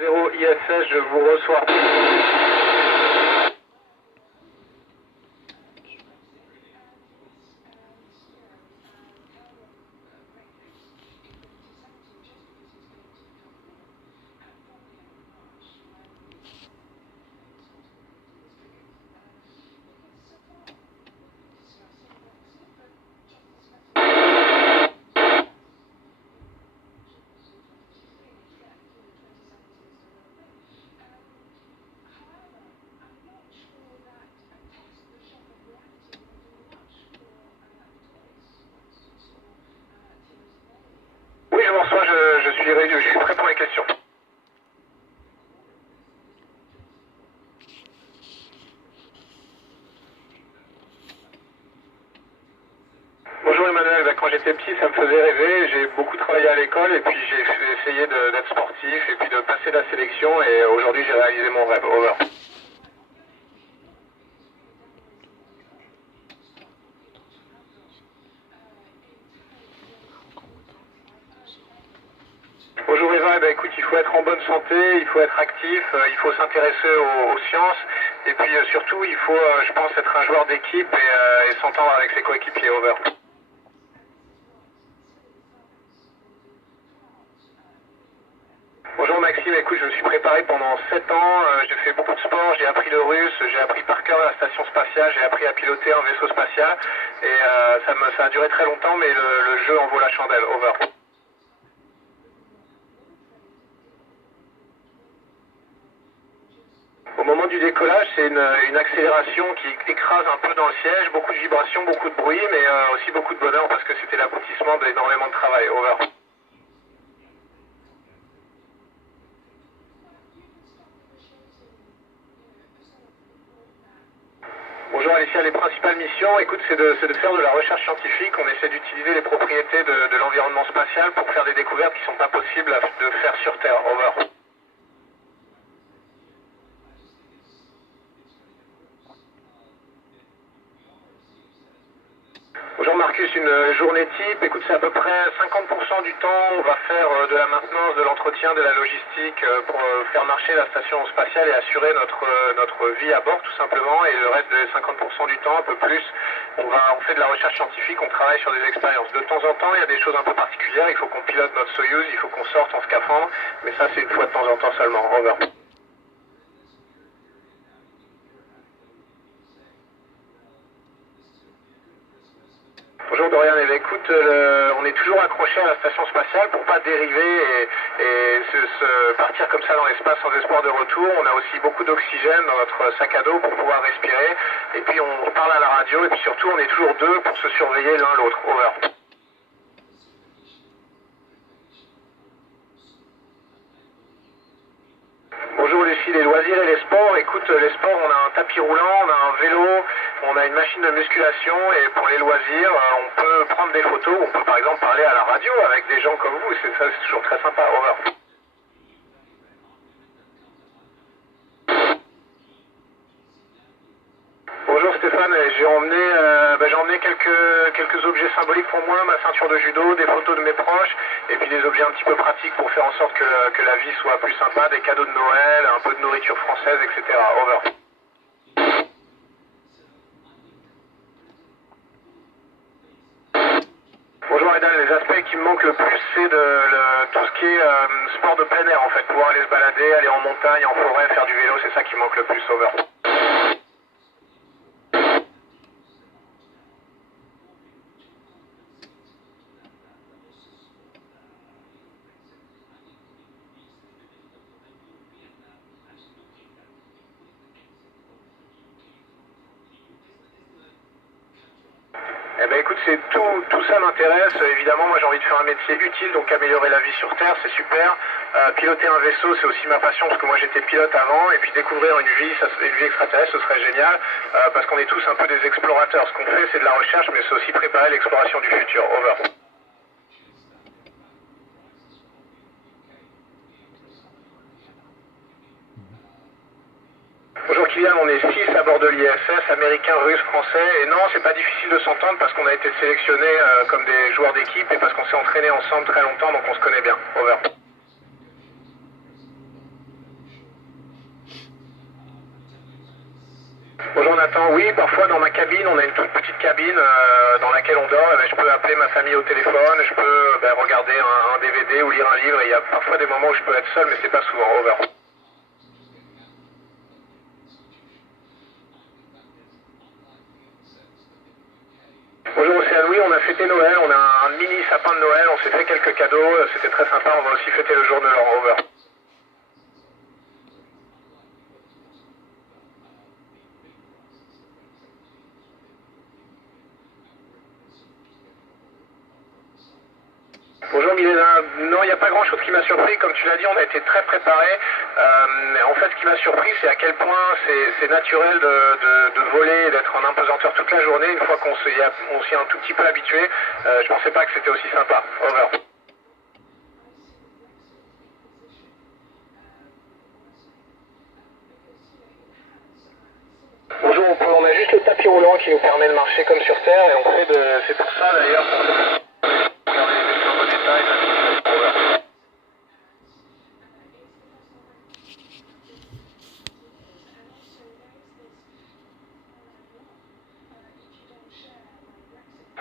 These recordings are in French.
0 ISS, je vous reçois. Oui, je vous reçois, je suis prêt pour les questions. Bonjour Emmanuel, quand j'étais petit ça me faisait rêver, j'ai beaucoup travaillé à l'école et puis j'ai essayé d'être sportif et puis de passer la sélection et aujourd'hui j'ai réalisé mon rêve. Over. Bonjour Eva, écoute, il faut être en bonne santé, il faut être actif, il faut s'intéresser aux sciences et puis surtout il faut, je pense, être un joueur d'équipe et s'entendre avec ses coéquipiers. Over. Bonjour Maxime, écoute, je me suis préparé pendant 7 ans, j'ai fait beaucoup de sport, j'ai appris le russe, j'ai appris par cœur la station spatiale, j'ai appris à piloter un vaisseau spatial et ça a duré très longtemps mais le jeu en vaut la chandelle. Over. Au moment du décollage, c'est une accélération qui écrase un peu dans le siège, beaucoup de vibrations, beaucoup de bruit, mais aussi beaucoup de bonheur parce que c'était l'aboutissement d'énormément de travail. Over. Bonjour Alicia, les principales missions, écoute, c'est de faire de la recherche scientifique. On essaie d'utiliser les propriétés de l'environnement spatial pour faire des découvertes qui ne sont pas possibles de faire sur Terre. Over. Bonjour Marcus, une journée type, écoute, c'est à peu près 50% du temps, on va faire de la maintenance, de l'entretien, de la logistique pour faire marcher la station spatiale et assurer notre vie à bord tout simplement, et le reste de 50% du temps, un peu plus, on fait de la recherche scientifique, on travaille sur des expériences. De temps en temps, il y a des choses un peu particulières, il faut qu'on pilote notre Soyuz, il faut qu'on sorte en scaphandre, mais ça c'est une fois de temps en temps seulement. Over. Bonjour Dorian, écoute, on est toujours accroché à la station spatiale pour pas dériver et partir comme ça dans l'espace sans espoir de retour. On a aussi beaucoup d'oxygène dans notre sac à dos pour pouvoir respirer. Et puis on parle à la radio et puis surtout on est toujours deux pour se surveiller l'un l'autre. Over. Bonjour Lucie, les loisirs et les sports. Écoute, les sports, on a un tapis roulant, on a un vélo, on a une machine de musculation et pour les loisirs, on peut prendre des photos, on peut par exemple parler à la radio avec des gens comme vous, c'est toujours très sympa. Over. Bonjour Stéphane, j'ai emmené quelques objets symboliques pour moi, ma ceinture de judo, des photos de mes proches, et puis des objets un petit peu pratiques pour faire en sorte que la vie soit plus sympa, des cadeaux de Noël, un peu de nourriture française, etc. Over. Bonjour Edan, les aspects qui me manquent le plus, c'est tout ce qui est sport de plein air en fait, pouvoir aller se balader, aller en montagne, en forêt, faire du vélo, c'est ça qui me manque le plus. Over. Eh ben écoute, tout ça m'intéresse. Évidemment, moi j'ai envie de faire un métier utile, donc améliorer la vie sur Terre, c'est super. Piloter un vaisseau, c'est aussi ma passion, parce que moi j'étais pilote avant, et puis découvrir une vie extraterrestre, ce serait génial, parce qu'on est tous un peu des explorateurs. Ce qu'on fait, c'est de la recherche, mais c'est aussi préparer l'exploration du futur. Over. Bonjour Kylian, on est 6 à bord de l'ISS, américains, russes, français, et non, c'est pas difficile de s'entendre parce qu'on a été sélectionnés comme des joueurs d'équipe et parce qu'on s'est entraînés ensemble très longtemps, donc on se connaît bien. Over. Bonjour Nathan, oui, parfois dans ma cabine, on a une toute petite cabine dans laquelle on dort, je peux appeler ma famille au téléphone, je peux regarder un DVD ou lire un livre, et il y a parfois des moments où je peux être seul, mais c'est pas souvent. Over. Bonjour Océane, oui, on a fêté Noël, on a un mini sapin de Noël, on s'est fait quelques cadeaux, c'était très sympa, on va aussi fêter le jour de l'an. Over. Bonjour Milena, non, il n'y a pas grand chose qui m'a surpris, comme tu l'as dit, on a été très préparés. En fait, ce qui m'a surpris, c'est à quel point c'est naturel de voler et d'être en impesanteur toute la journée. Une fois qu'on s'y est un tout petit peu habitué, je pensais pas que c'était aussi sympa. Over. Bonjour, on a juste le tapis roulant qui nous permet de marcher comme sur Terre et on fait c'est pour ça d'ailleurs qu'on regarder les vaisseaux en détail. Over.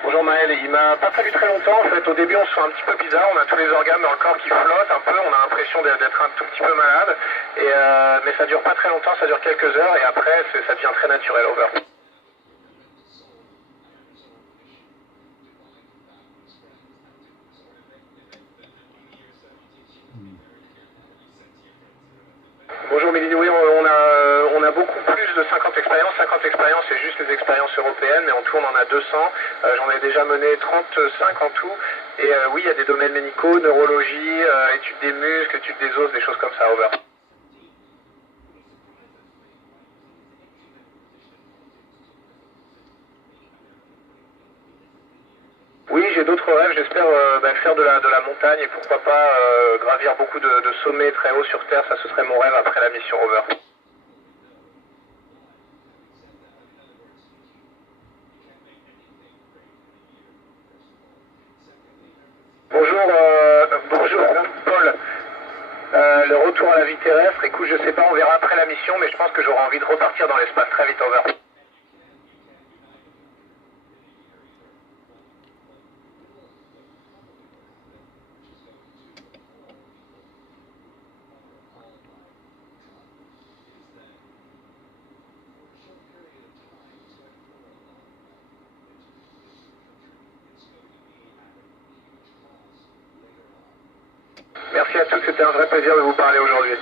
Bonjour Maël, il m'a pas fallu très longtemps en fait, au début on se sent un petit peu bizarre, on a tous les organes dans le corps qui flottent un peu, on a l'impression d'être un tout petit peu malade, mais ça dure pas très longtemps, ça dure quelques heures et après ça devient très naturel. Over. Bonjour Mélanie, oui, on a beaucoup plus de 50 expériences. 50 expériences, c'est juste les expériences européennes, mais en tout on en a 200. J'en ai déjà mené 35 en tout. Et oui, il y a des domaines médicaux, neurologie, études des muscles, études des os, des choses comme ça. Over. Oui, j'ai d'autres rêves. J'espère faire de la montagne et pourquoi pas gravir beaucoup de sommets très hauts sur Terre. Ça, ce serait mon rêve après la mission Over. Bonjour, bonjour Paul. Le retour à la vie terrestre, écoute, je sais pas, on verra après la mission, mais je pense que j'aurai envie de repartir dans l'espace très vite. Over. Merci à tous, c'était un vrai plaisir de vous parler aujourd'hui.